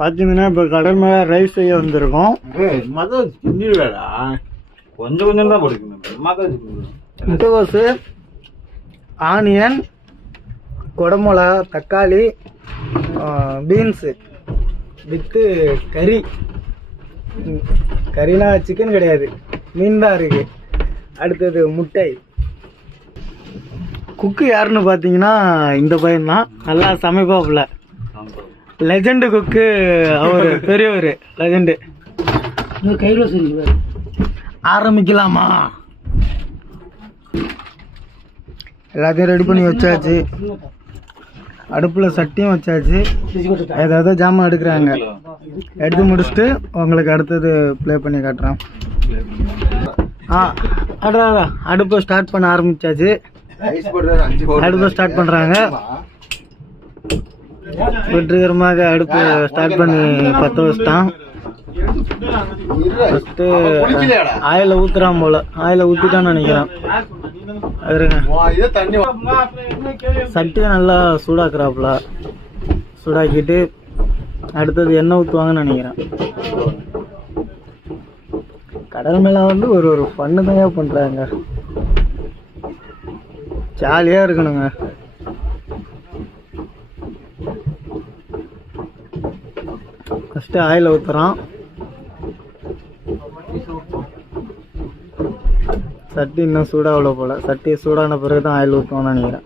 பார்த்தீங்கன்னா இப்போ கடல் மேலே ரைஸ் செய்ய வந்திருக்கோம். கொஞ்சம் கொஞ்சம் தான் பிடிக்கணும். முட்டைகோசு, ஆனியன், குடமிளகா, தக்காளி, பீன்ஸு வித்து கறி. கறிலாம் சிக்கன் கிடையாது, மீன் தான் இருக்குது. அடுத்தது முட்டை. குக்கு யாருன்னு பார்த்தீங்கன்னா இந்த பையன் தான். நல்லா சமைப்பாப்புல. லெஜெண்டு குக்கு அவர், பெரியவர் லெஜெண்டு. கையில் செஞ்சுவார். ஆரம்பிக்கலாமா? எல்லாத்தையும் ரெடி பண்ணி வச்சாச்சு. அடுப்பில் சட்டியும் வச்சாச்சு. ஏதாவது ஜாமான் எடுக்கிறாங்க. எடுத்து முடிச்சுட்டு உங்களுக்கு அடுத்தது ப்ளே பண்ணி காட்டுறேன். அடுப்பை ஸ்டார்ட் பண்ண ஆரம்பிச்சாச்சு. அடுப்பை ஸ்டார்ட் பண்ணுறாங்க. வெற்றிகரமாக அடுப்பு ஸ்டார்ட் பண்ணி பற்ற வச்சுட்டான். ஃபஸ்ட்டு ஆயில ஊற்றுறான் போல். ஆயில ஊற்றிட்டான்னு நினைக்கிறேன். சட்டியை நல்லா சூடாக்குறாப்புல. சூடாக்கிட்டு அடுத்தது எண்ணெய் ஊற்றுவாங்கன்னு நினைக்கிறேன். கடல் மேலே வந்து ஒரு ஃபன்னு தான் பண்ணுறாங்க. ஜாலியாக இருக்கணுங்க. ஃபஸ்ட்டு ஆயில் ஊற்றுறான். சட்டி இன்னும் சூடாகல போல். சட்டி சூடான பிறகு தான் ஆயில் ஊற்றுவோம்னு நினைக்கிறேன்.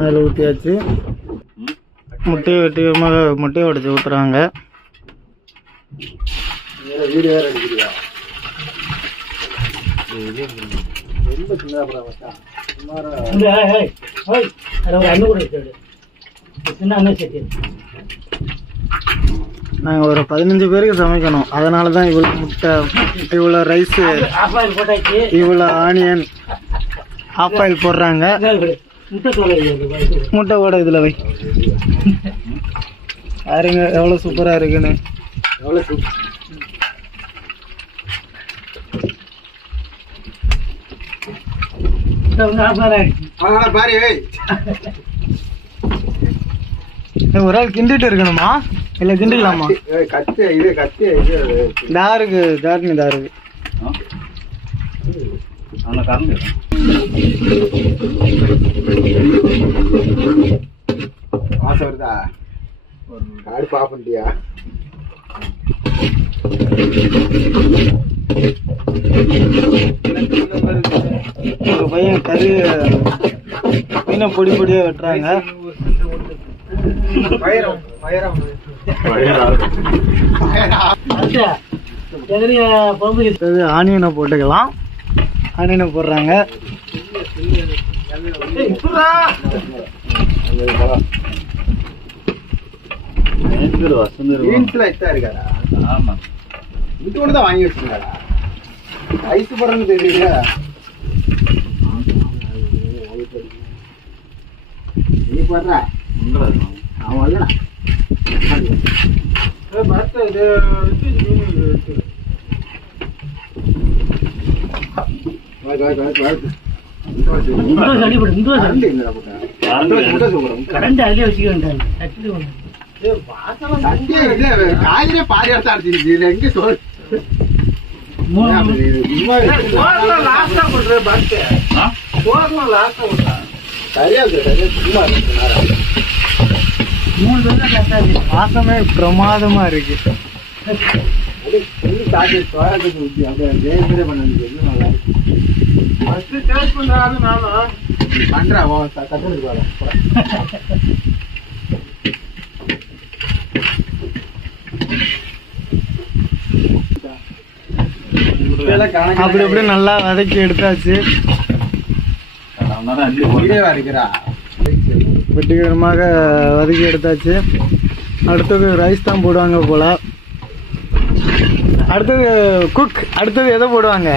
ஆயில் ஊற்றியாச்சு. முட்டையை வெட்டிகரமாக முட்டையை உடைச்சி ஊற்றுறாங்க. நாங்கள் ஒரு 15 பேருக்கு சமைக்கணும். அதனால தான் இவ்வளோ முட்டை, இவ்வளோ ரைஸு, இவ்வளோ ஆனியன், ஆஃப் ஆயில் போடுறாங்க. முட்டை கூட இதில் வை. பாருங்க எவ்வளோ சூப்பராக இருக்குன்னு. எவ்வளோ சூப்பர். ஒரு ஆள் கிண்டிட்டு இருக்கணுமா இல்லை கிண்டிக்கலாமா? தாருக்கு சாட்னி தாருக்கு. வருதா காடு பாப்பண்டியா? ஒரு பையன் கறி மீனை பொடி பொடியாக வெட்டுறாங்க. ஆனியனை போட்டுக்கலாம். ஆனியனை போடுறாங்க. வாங்கி வச்சுருக்கா ஐஸ் போடுறன்னு தெரியல. நீ போடுற அவன் வரலடா. கரண்ட் அதிலே வச்சுக்க வேண்டாம். காலையிலே பாதி இடத்த அடிச்சிருச்சு. எங்க சொல் வாசமே பிரமாதமா இருக்கு. அப்படி அப்படி நல்லா வதக்கி எடுத்தாச்சு. வெற்றிகரமாக வதக்கி எடுத்தாச்சு. அடுத்தது ரைஸ் தான் போடுவாங்க போல. அடுத்தது குக். அடுத்தது எதை போடுவாங்க?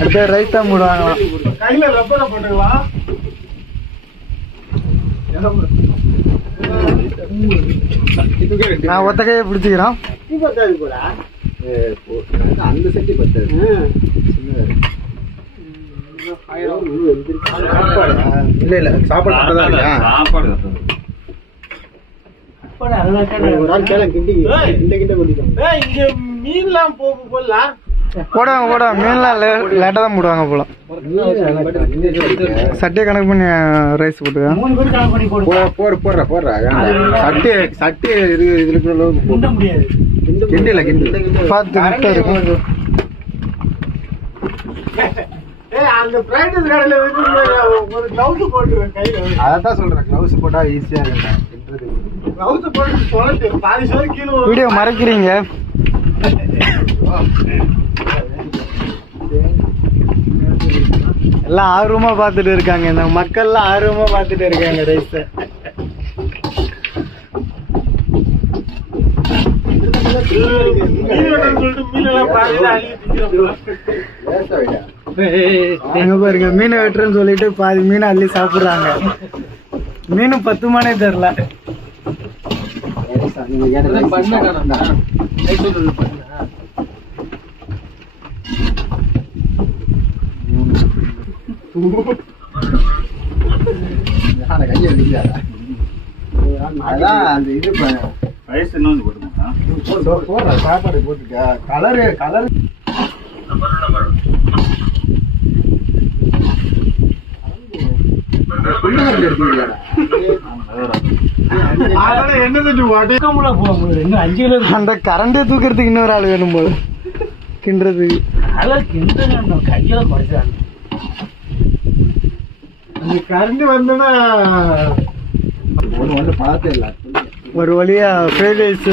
அடுத்தது ரைஸ் தான் போடுவாங்களா? கையில ரப்பரை போட்டுக்கலாம். நான் ஒத்த கையை பிடிச்சிக்கிறோம். அந்த சட்டி பத்தாது. இல்ல இல்ல சாப்பாடு மட்டும் தான் இருக்கா? சாப்பாடு ஒரு நாள் கேள கிண்டி கிண்ட கொட்டிட்டாங்க. போடுவாங்க மீன்லாம் லேட்டாக தான் போடுவாங்க போல. சட்டையை கணக்கு பண்ணி ரைஸ் போட்டுக்க. 3 பேர் கணக்கு பண்ணி போடு. போடுறா சட்டி சட்டி இருக்கிற அளவுக்கு கிண்ட முடியாது. கிண்டில கிண்டி பார்த்து முட்டை இருக்கும். அதான் சொல்றேன், கிளவுஸ் போட்டா ஈஸியா இருக்கும். வீடியோ மறைக்கிறீங்க. எல்லாம் ஆர்வமா பார்த்துட்டு இருக்காங்க, இந்த மக்கள்லாம் ஆர்வமா பார்த்துட்டு இருக்காங்க ரைஸை. எங்க பாருங்க, மீனை வெட்டுறேன்னு சொல்லிட்டு பாதி மீனை அள்ளி சாப்பிடுறாங்க. மீன் 10 மணி தெரியல. அதான் அந்த இது ரைஸ் என்ன வந்து போட்டுமா போடுற சாப்பாடு போட்டுட்டா கலரு கலர் இன்னும் 5 கிலோ அந்த கரண்டே தூக்கிறதுக்கு இன்னொரு ஆள் வேணும் போல கிண்டுறதுக்கு. கையில குறைச்சாங்க. கரண்ட் வந்தோன்னா ஒண்ணு பார்த்தே இல்ல. ஒரு வழியா ஃப்ரைட் ரைஸ்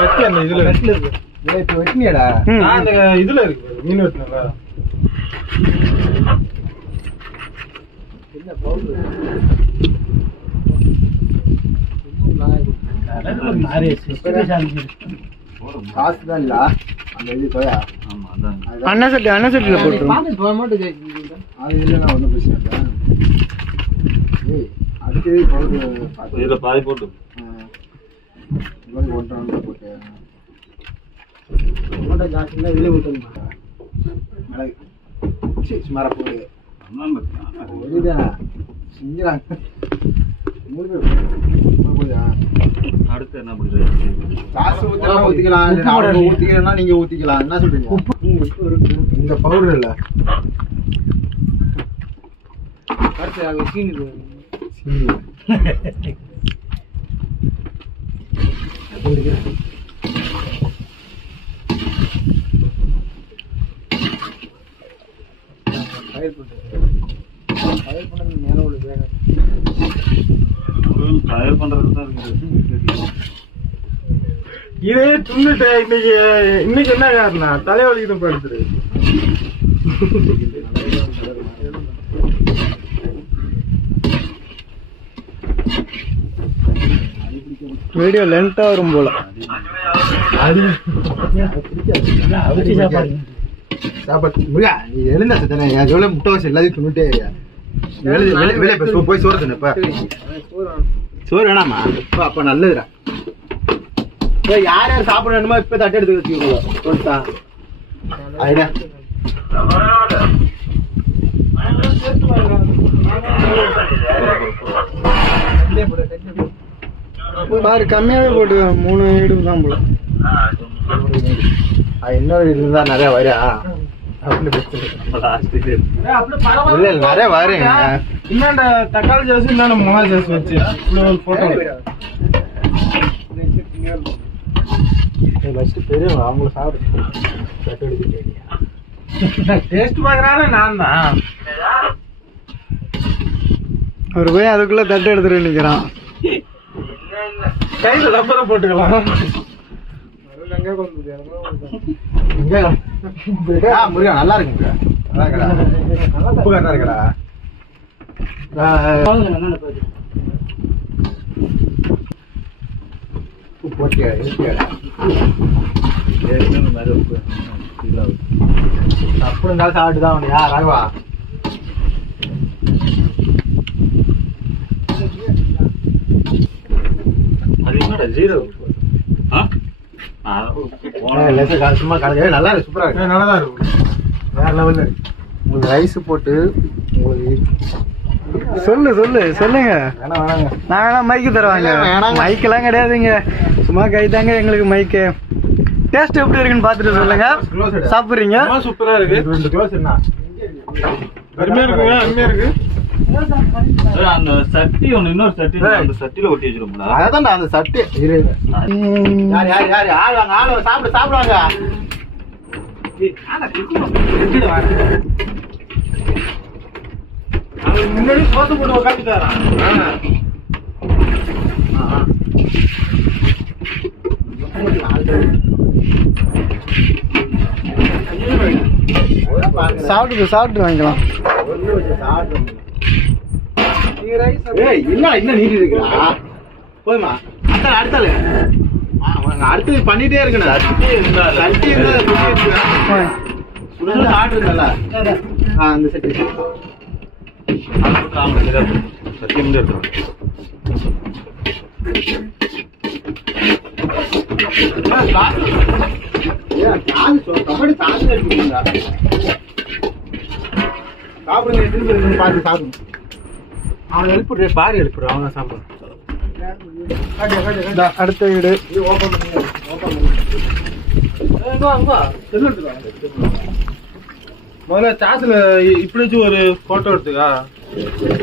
கத்தி அந்த இதுல இருக்கு. இப்ப வெட்டினியடா? அந்த இதுல இருக்கு மீன் வெட்டினா. என்ன பவுடர்? காசு தான் இல்ல அந்த இது தோயா. ஆமா அதான் அண்ணா சட்டில போட்டுருவோம். அது இல்லைன்னா ஒன்றும் பிரச்சனை இல்லை. ஏய் அதுக்கு பவுடர் இதுல பாதி போட்டு ஒன்றரை போட்டு டொமேட்டோ ஜாஸ்தி தான் வெளியே ஊற்றணுமா? மிளகு சுமாரா போடு. ஒருதான் செஞ்சுறாங்க. 3 பேர் அடுத்து என்ன பண்ணுறது? காசு ஊற்றலாம் ஊற்றிக்கலாம், இல்லை அவங்க ஊற்றிக்கிறேன்னா நீங்கள் ஊற்றிக்கலாம். என்ன சொல்றீங்க? இந்த பவுடர் இல்லை மேலே உள்ள வேணும். தயார் பண்றது தான் இருக்குது. இதே துண்ணுட்டேன் இன்னைக்கு என்ன காரணம்? தலைவலிக்கு படுத்துரு. வீடியோ லென்த்தா வரும் போல. சாப்பாடு முருகா நீ எழுந்தா தானே எவ்வளவு முட்டைவாசி எல்லாத்தையும் துண்ணுட்டே போய் சோறு தின்னு. சோறு வேணாமா? அப்ப நல்லதுடா. யார் யார் சாப்பிட வேணுமோ இப்ப தட்டு எடுத்து வச்சுக்கோங்க. பாரு கம்மியாவே போட்டு 3 இடுப்பு தான் போல. இன்னொரு இருந்தா நிறைய வரா இல்ல நிறைய வருங்க. இன்னொண்ட தக்காளி ஜாஸ் இன்னொன்று மிளகா ஜாஸ் வச்சு போட்டோ தெரியும். அவங்கள சாப்பிடு டேஸ்ட் பாக்குறானே நான் தான். அவர் போய் அதுக்குள்ள தட்டு எடுத்துட்டு நிக்கிறான். கையில ரப்பரை போட்டுக்கலாம். முருகா நல்லா இருக்குங்க. உப்பு கரெக்டா இருக்கடா. உப்பு போட்டியா அப்படி இருந்தாலும் சாப்பிட்டுதான் அவனையா ராகவா. அது என்னடா ஜீரோ? சும்மா கலந்து நல்லா இருக்கு. சூப்பரா இருக்கு. நல்லா தான் இருக்கும். வேற லெவல்ல இருக்கு. உங்களுக்கு ரைஸ் போட்டு உங்களுக்கு சொல்லுங்க வேணாம் வேணாங்க. நான் வேணா மைக்கு தருவாங்க. வேணாங்க. மைக்கெல்லாம் கிடையாதுங்க, சும்மா கை தாங்க எங்களுக்கு மைக்கு. டேஸ்ட் எப்படி இருக்குன்னு பார்த்துட்டு சொல்லுங்க. சாப்பிட்றீங்க? சூப்பரா இருக்கு. 2 கிலோ என்ன அருமையா இருக்குங்க, அருமையா இருக்கு. அந்த சட்டி ஒண்ணு, இன்னொரு சட்டி அந்த சட்டில ஒட்டி வச்சிருப்போம்ல. அதான் அந்த சட்டி யார் யார் யார் ஆள் வாங்க, ஆள் வாங்க, சாப்பிடுவாங்க. முன்னாடி சோத்து போட்டு உட்காந்துட்டாரான். சாப்பிட்டு வாங்கிக்கலாம். இன்னும் நீட்டி இருக்கிறா போதுமா? அடுத்தால அடுத்து பண்ணிட்டே இருக்கணும். சட்டி ஆர்டர் இருந்தால அந்த சட்டி சட்டி முடிய இருக்கும். சாப்பிடுங்க, திரும்பி இருக்குன்னு பார்த்து சாப்பிடுங்க. அவன் எழுப்புற பாரு, எழுப்புற அவங்க சாப்பிடு. அடுத்த வீடு. முதல்ல சாஸ்ல இப்படி வச்சு ஒரு போட்டோ எடுத்துக்கா,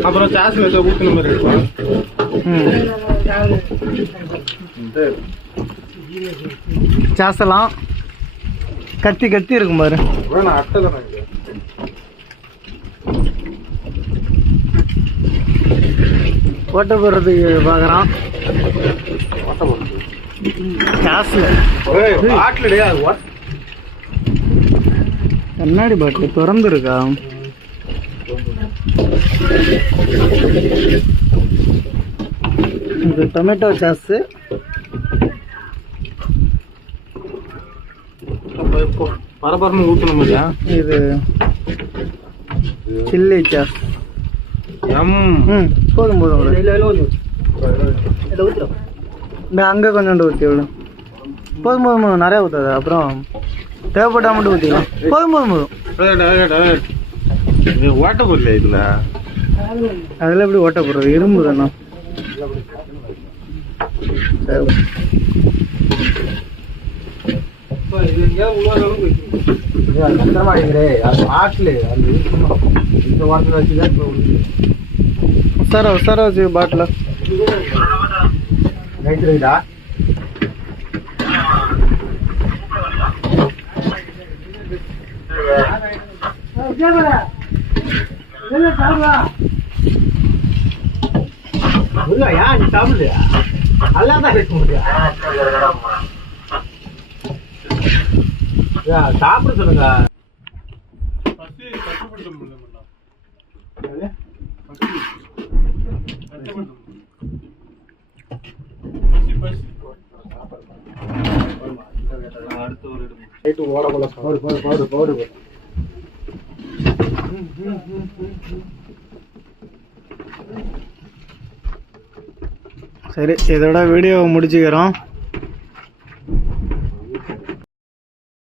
அப்புறம் சாஸ்ல வச்சு ஊத்துன மாதிரி இருக்கும். சாசலாம் கத்தி கத்தி இருக்கும் பாரு. நான் அட்டை தானே ஓட்ட போடுறதுக்கு பார்க்குறான். சாஸ்ல கண்ணாடி பாட்டில் திறந்துருக்கா? இது டொமேட்டோ சாஸு. பரபரன்னு ஊத்தணும் மாதிரியா? இது சில்லி சாஸ். போதும் இந்த அங்கே கொஞ்சோண்டு ஊற்றி விடும். போதும் நிறையா ஊற்றாது, அப்புறம் தேவைப்பட்டா மட்டும் ஊற்றிக்கலாம். போதும் ஓட்ட பொருள் இதுல அதில் எப்படி ஓட்ட போடுறது? இரும்பு தானே. உசாரா வச்சு பாட்டில் சாப்பிடுறியா? அல்லாதான் இருக்க முடியா? சாப்பிட சொல்லுங்க. அடுத்த ஒரு போடு. சரி, இதோட வீடியோவை முடிச்சுக்கிறோம்.